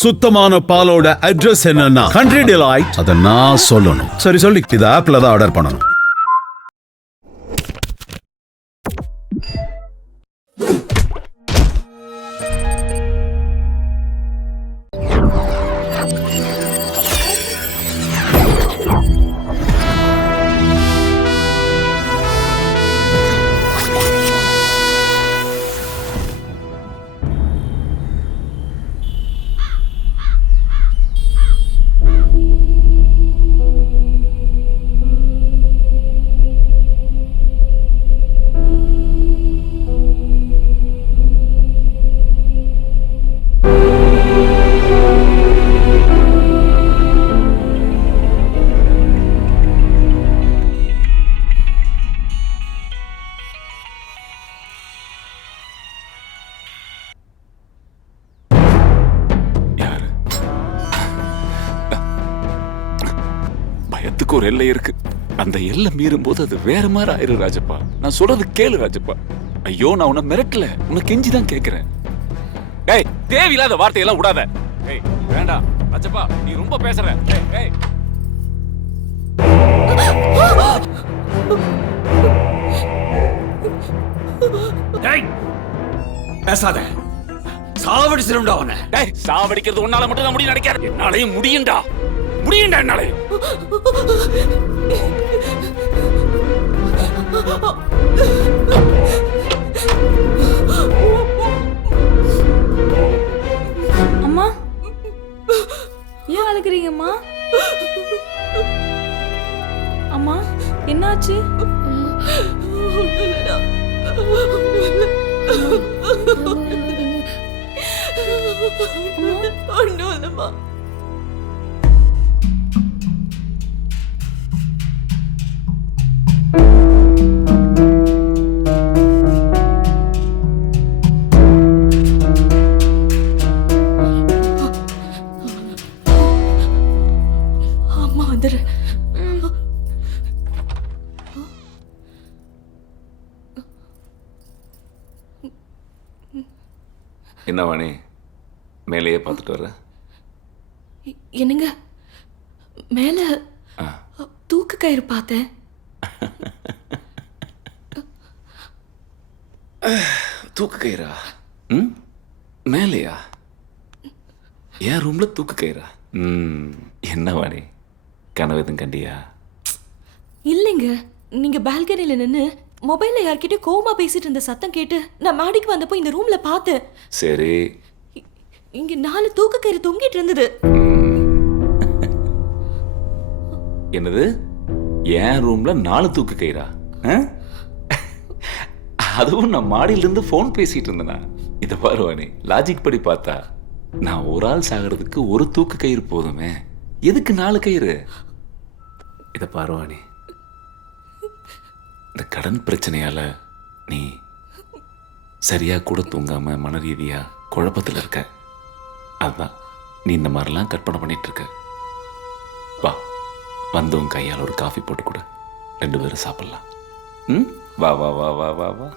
சுத்தமான பாலோட அட்ரஸ் என்னன்னா கண்ட்ரி டிலைட். அத நான் சொல்லணும். சரி சொல்லி இது ஆப்ல தான் ஆர்டர் பண்ணணும். பயத்துக்கு ஒரு எல்லை இருக்கு. அந்த எல்லை மீறும் போது அது வேற மாதிரி ஆயிரு ராஜப்பா. நான் சொல்றது கேளு ராஜப்பா. ஐயோ, நான் உன்னை மிரட்டல, உன்னை கெஞ்சிதான் கேக்குறேன். ஏய், தேவையில்லாத வார்த்தையெல்லாம் விடாத. ஏய், வேண்டாம் ராஜப்பா, நீ ரொம்ப பேசுற. ஏய், ஏய், பேசாத. சாவடிச்சிரும்டா உன்னை. டேய், சாவடிக்கிறது உன்னால மட்டும் தான் முடியும் நினைக்காத. என்னாலையும் முடியும்டா, முடியும்டா என்னாலையும். அம்மா, ஏன் அழுகுறீங்கம்மா? அம்மா, என்னாச்சு? ஒன்றும் இல்லைம்மா. அம்மா வந்துரு. என்ன வாணி, மேலேயே பார்த்துட்டு வர்ற? என்னங்க, மேல தூக்கு கயிறு பார்த்தேன். தூக்கு கயிறா? மேலையா? என் ரூம்ல தூக்கு கயிறா? என்ன வாணி, கனவு எதுவும் கண்டியா? இல்லைங்க, நீங்க பால்கனில நின்னு மொபைல்ல யார்கிட்டயும் கோவமா பேசிட்டு இருந்த சத்தம் கேட்டு நான் மாடிக்கு வந்தப்போ இந்த ரூம்ல பார்த்தேன். சரி, இங்க 4 தூக்கு கயிறு தொங்கிட்டு இருந்தது. என்னது, என் ரூம்ல 4 தூக்கு கயிறா? அதுவும் நான் மாடியில இருந்து போன் பேசிட்டு இருந்தேனா? இத பாருவானே, லாஜிக் படி பார்த்தா நான் ஒரு ஆள் சாகிறதுக்கு ஒரு தூக்கு கயிறு போதுமே, எதுக்கு 4 கயிறு? இத பாருவானே, இந்த கடன் பிரச்சனையால நீ சரியா கூட தூங்காம மன ரீதியா குழப்பத்தில் இருக்க. அதுதான் நீ இந்த மாதிரிலாம் கற்பனை பண்ணிட்டு இருக்க. வா, வந்து உன் கையால் ஒரு காஃபி போட்டு கூட 2 பேரும் சாப்பிடலாம். வா வா வா வா வா வா.